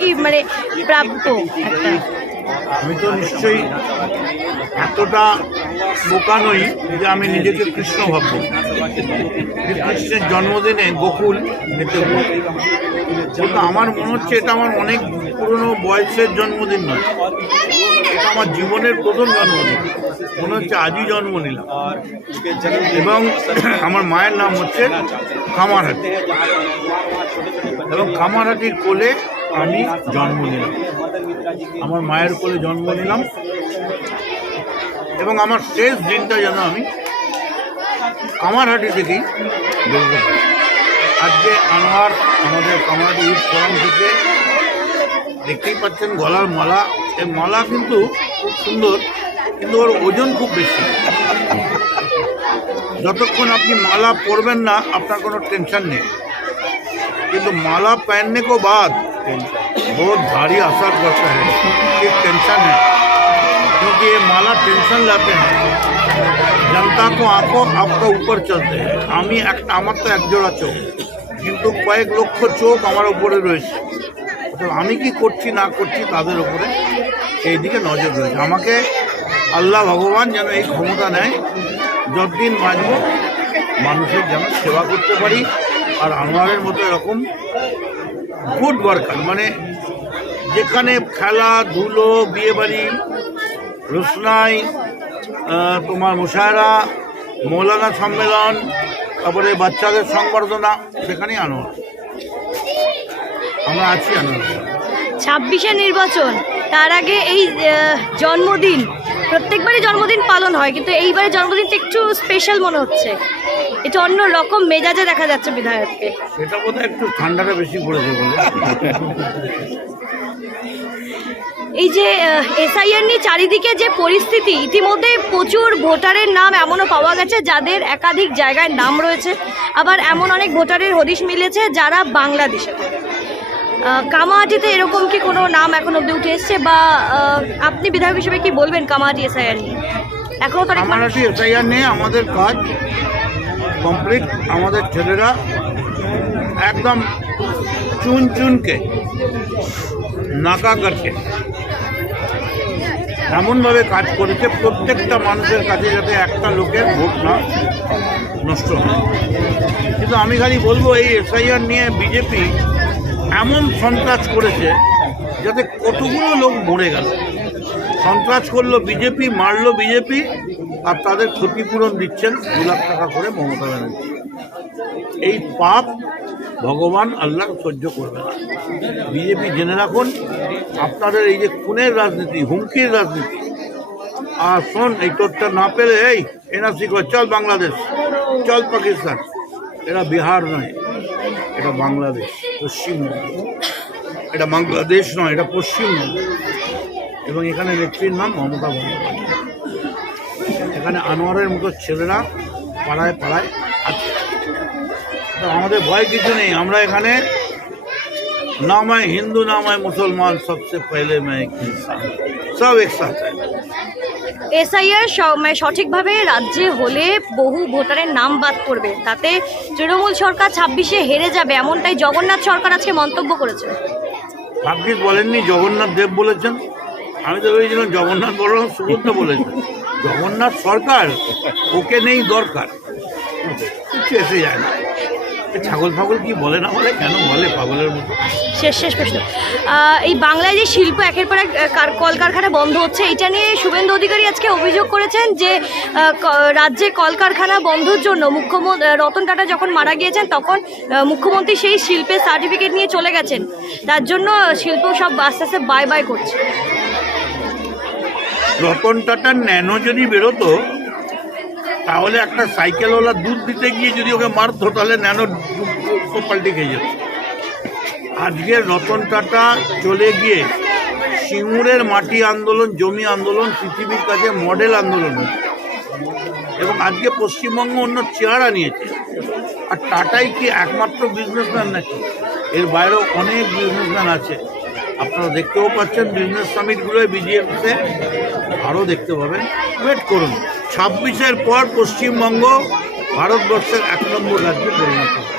কি মানে প্রাপ্য একটা? আমি তো নিশ্চয়ই এতটা বোকা নই যে আমি নিজেকে কৃষ্ণ ভাববো। কৃষ্ণের জন্মদিনে গোকুল মেতে উঠবে। কিন্তু আমার মনে হচ্ছে এটা আমার অনেক পুরনো বয়সের জন্মদিন নয়, এটা আমার জীবনের প্রথম জন্মদিন। মনে হচ্ছে আজই জন্ম নিলাম। এবং আমার মায়ের নাম হচ্ছে কামারহাটি, এবং কামারহাটির কোলে আমি জন্ম নিলাম, আমার মায়ের কোলে জন্ম নিলাম। এবং আমার শেষ দিনটা যেন আমি কামারহাটি থেকেই বেরোতে পারি। আজকে আনোয়ার আমাদের কামারহাটি ইউথ ফোরাম থেকে দেখতেই পাচ্ছেন গলার মালা। এই মালা কিন্তু খুব সুন্দর, কিন্তু ওর ওজন খুব বেশি। যতক্ষণ আপনি মালা পরবেন না আপনার কোনো টেंशन নেই, किंतु माला पहनने को बाद बहुत भारी असर पड़ता है, एक टेंशन है। क्योंकि ये माला टेंशन लाते हैं, जनता को आंखों आपका ऊपर चलते हैं। আমি একটা, আমার তো এক জোড়া চোখ, কিন্তু কয়েক লক্ষ চোখ আমার উপরে রয়েছে। তো আমি কি করছি না করছি তাদের উপরে সেই দিকে নজর রয়েছে। আমাকে আল্লাহ ভগবান যেন এই ক্ষমতা নেয়, যতদিন বাঁচব মানুষের যেন সেবা করতে পারি। আর আনোয়ারের মতো এরকম গুড ওয়ার্কার, মানে যেখানে খেলাধুলো, বিয়েবাড়ি, রোশনাই, তোমার মুশায়রা, মৌলানা সম্মেলন, তারপরে বাচ্চাদের সংবর্ধনা, সেখানেই আনোয়ার, আমরা আছি আনোয়ার। 26-এ নির্বাচন, তার আগে এই জন্মদিন, প্রত্যেকবারই জন্মদিন পালন হয়, কিন্তু এইবারে জন্মদিনটা একটু স্পেশাল মনে হচ্ছে। এটা অন্য রকম মেজাজে দেখা যাচ্ছে বিধায়ককে। সেটা বোধহয় একটু ঠান্ডাটা বেশি পড়েছে বলে। এই যে এসআইআর নিয়ে চারিদিকে যে পরিস্থিতি, ইতিমধ্যে প্রচুর ভোটারের নাম এমনও পাওয়া গেছে যাদের একাধিক জায়গায় নাম রয়েছে, আবার এমন অনেক ভোটারের হদিশ মিলেছে যারা বাংলাদেশে। কামাহাটিতে এরকম কি কোনো নাম এখন অব্দি উঠে এসছে, বা আপনি বিধায়ক হিসেবে কি বলবেন কামাহাটি এসআইআর নিয়ে? এখনও তো কামাহাটি এসআইআর নিয়ে আমাদের কাজ কমপ্লিট। আমাদের ছেলেরা একদম চুন চুনকে নাকা করকে এমনভাবে কাজ করেছে প্রত্যেকটা মানুষের কাছে যাতে একটা লোকের ভোট না নষ্ট হয়। কিন্তু আমি খালি বলবো এই এসআইআর নিয়ে বিজেপি এমন সন্ত্রাস করেছে যাতে কতগুলো লোক মরে গেল। সন্ত্রাস করলো বিজেপি, মারলো বিজেপি, আর তাদের ক্ষতিপূরণ দিচ্ছেন 2 লাখ টাকা করে মমতা ব্যানার্জি। এই পাপ ভগবান আল্লাহ সহ্য করবে না। বিজেপি জেনে রাখুন, আপনাদের এই যে খুনের রাজনীতি, হুমকির রাজনীতি, আর শোন এই তোরটা না পেলে এই এনআরসি কর, চল বাংলাদেশ, চল পাকিস্তান। এটা বিহার নয়, এটা বাংলাদেশ, পশ্চিমবঙ্গ। এটা বাংলাদেশ নয়, এটা পশ্চিমবঙ্গ। এবং এখানে নেত্রীর নাম মমতা বন্দ্যোপাধ্যায়। এখানে আনোয়ারের মতো ছেলেরা পাড়ায় পাড়ায় আছে। তো আমাদের ভয় কিছু নেই। আমরা এখানে নাম হয় হিন্দু, নাম হয় মুসলমান, সবসে পহলে मैं एक इंसान, সব একসাথে। এসআইআর সঠিকভাবে রাজ্যে হলে বহু ভোটারের নাম বাদ পড়বে, তাতে তৃণমূল সরকার 26-এ হেরে যাবে, এমনটাই জগন্নাথ সরকার আজকে মন্তব্য করেছে। ভাগ্যিস বলেননি, জগন্নাথ দেব বলেছেন। আমি তো ভেবেছিলাম জগন্নাথ বলরাম সুভদ্রা বলেছেন। জগন্নাথ সরকার, ওকে নেই দরকার, কিছু এসে যায় না। ছাগল ফাগল কি বলে না বলে, কেন বলে পাগলের মতো। শেষ প্রশ্ন, এই বাংলায় যে শিল্প একের পর এক কলকারখানা বন্ধ হচ্ছে, এটা নিয়ে শুভেন্দু অধিকারী আজকে অভিযোগ করেছেন যে রাজ্যে কলকারখানা বন্ধের জন্য মুখ্যমন্ত্রী রতন টাটা যখন মারা গিয়েছেন তখন মুখ্যমন্ত্রী সেই শিল্পের সার্টিফিকেট নিয়ে চলে গেছেন, তার জন্য শিল্প সব আস্তে আস্তে বাই বাই করছে। রতন টাটার ন্যানো যদি বেরোতো তাহলে একটা সাইকেলওয়ালা দুধ দিতে গিয়ে যদি ওকে মারতো তাহলে ন্যানো পাল্টে খেয়ে যেত। আজকে রতন টাটা চলে গিয়ে সিঙ্গুরের মাটি আন্দোলন, জমি আন্দোলন পৃথিবীর কাছে মডেল আন্দোলন হচ্ছে, এবং আজকে পশ্চিমবঙ্গ অন্য চেহারা নিয়েছে। আর টাটাই কি একমাত্র বিজনেসম্যান নাকি? এর বাইরেও অনেক বিজনেসম্যান আছে, আপনারা দেখতেও পাচ্ছেন বিজনেস সামিটগুলোয় বিজেপিতে, আরও দেখতে পাবেন। ওয়েট করুন, 26-এর পর পশ্চিমবঙ্গ ভারতবর্ষের 1 নম্বর রাজ্যে পরিণত হবে।